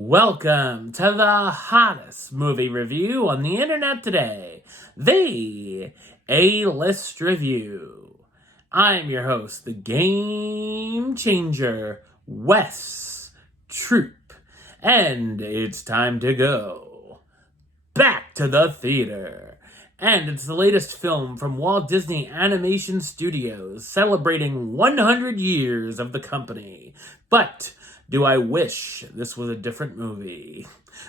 Welcome to the hottest movie review on the internet today, the A-List Review. I'm your host, the Game Changer, Wes Troop, and it's time to go back to the theater. And it's the latest film from Walt Disney Animation Studios, celebrating 100 years of the company. But do I wish this was a different movie?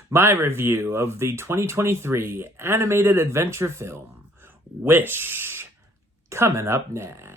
My review of the 2023 animated adventure film, Wish, coming up now.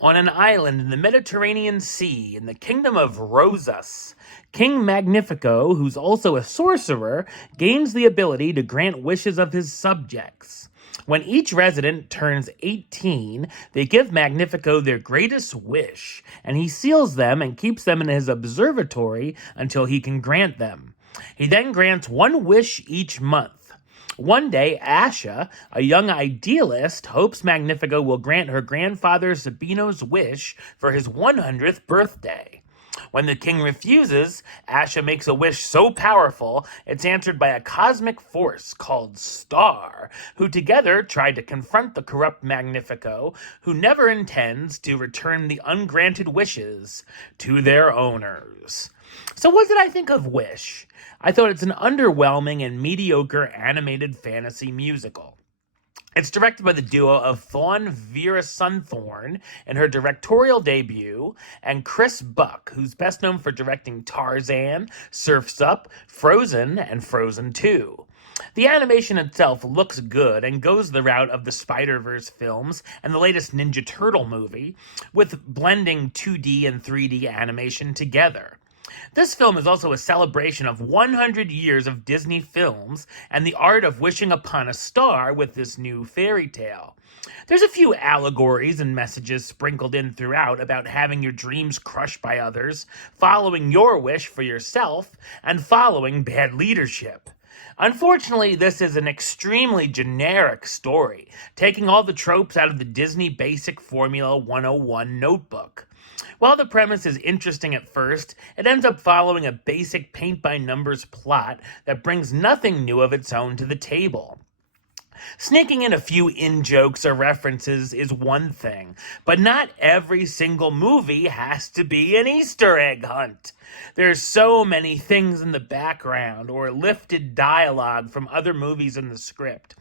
On an island in the Mediterranean Sea in the kingdom of Rosas, King Magnifico, who's also a sorcerer, gains the ability to grant wishes of his subjects. When each resident turns 18, they give Magnifico their greatest wish, and he seals them and keeps them in his observatory until he can grant them. He then grants one wish each month. One day, Asha, a young idealist, hopes Magnifico will grant her grandfather Sabino's wish for his 100th birthday. When the king refuses, Asha makes a wish so powerful it's answered by a cosmic force called Star, who together try to confront the corrupt Magnifico, who never intends to return the ungranted wishes to their owners. So what did I think of Wish? I thought it's an underwhelming and mediocre animated fantasy musical. It's directed by the duo of Fawn Vera Sunthorn in her directorial debut, and Chris Buck, who's best known for directing Tarzan, Surf's Up, Frozen, and Frozen 2. The animation itself looks good and goes the route of the Spider-Verse films and the latest Ninja Turtle movie, with blending 2D and 3D animation together. This film is also a celebration of 100 years of Disney films and the art of wishing upon a star with this new fairy tale. There's a few allegories and messages sprinkled in throughout about having your dreams crushed by others, following your wish for yourself, and following bad leadership. Unfortunately, this is an extremely generic story, taking all the tropes out of the Disney Basic Formula 101 notebook. While the premise is interesting at first, it ends up following a basic paint-by-numbers plot that brings nothing new of its own to the table. Sneaking in a few in-jokes or references is one thing, but not every single movie has to be an Easter egg hunt. There's so many things in the background or lifted dialogue from other movies in the script,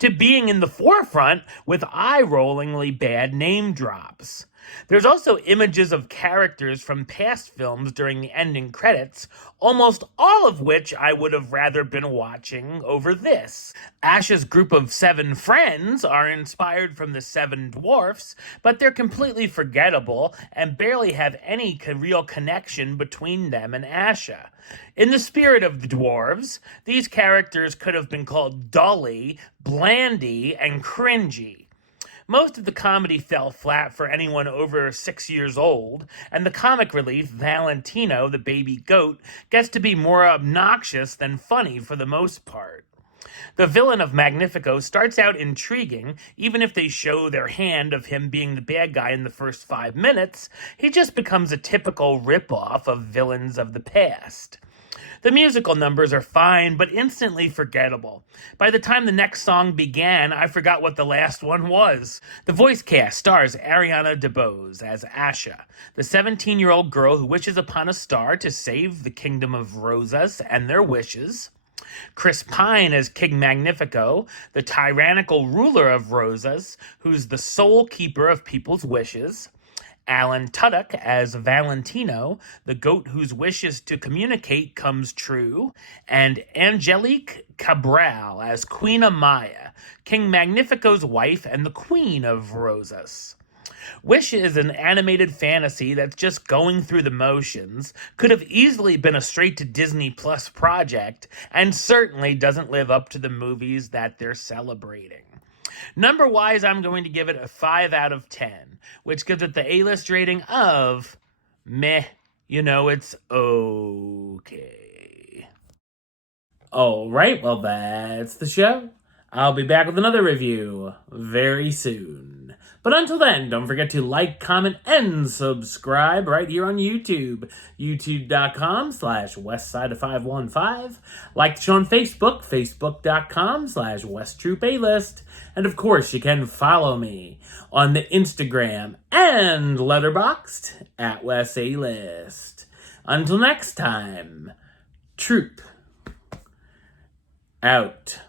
to being in the forefront with eye-rollingly bad name drops. There's also images of characters from past films during the ending credits, almost all of which I would have rather been watching over this. Asha's group of 7 friends are inspired from the 7 dwarfs, but they're completely forgettable and barely have any real connection between them and Asha. In the spirit of the dwarves, these characters could have been called Dully, Blandy, and Cringy. Most of the comedy fell flat for anyone over 6 years old, and the comic relief, Valentino, the baby goat, gets to be more obnoxious than funny for the most part. The villain of Magnifico starts out intriguing, even if they show their hand of him being the bad guy in the first 5 minutes. He just becomes a typical ripoff of villains of the past. The musical numbers are fine, but instantly forgettable. By the time the next song began, I forgot what the last one was. The voice cast stars Ariana DeBose as Asha, the 17-year-old girl who wishes upon a star to save the kingdom of Rosas and their wishes. Chris Pine as King Magnifico, the tyrannical ruler of Rosas, who's the sole keeper of people's wishes. Alan Tudyk as Valentino, the goat whose wishes to communicate comes true, and Angelique Cabral as Queen Amaya, King Magnifico's wife and the Queen of Rosas. Wish is an animated fantasy that's just going through the motions, could have easily been a straight-to-Disney Plus project, and certainly doesn't live up to the movies that they're celebrating. Number-wise, I'm going to give it a 5 out of 10, which gives it the A-list rating of meh. It's okay. Alright, well, that's the show. I'll be back with another review very soon. But until then, don't forget to like, comment, and subscribe right here on YouTube. YouTube.com/Westside515. Like the show on Facebook, Facebook.com/WestTroopaList. And of course, you can follow me on the Instagram and Letterboxd at WesAList. Until next time, Troop out.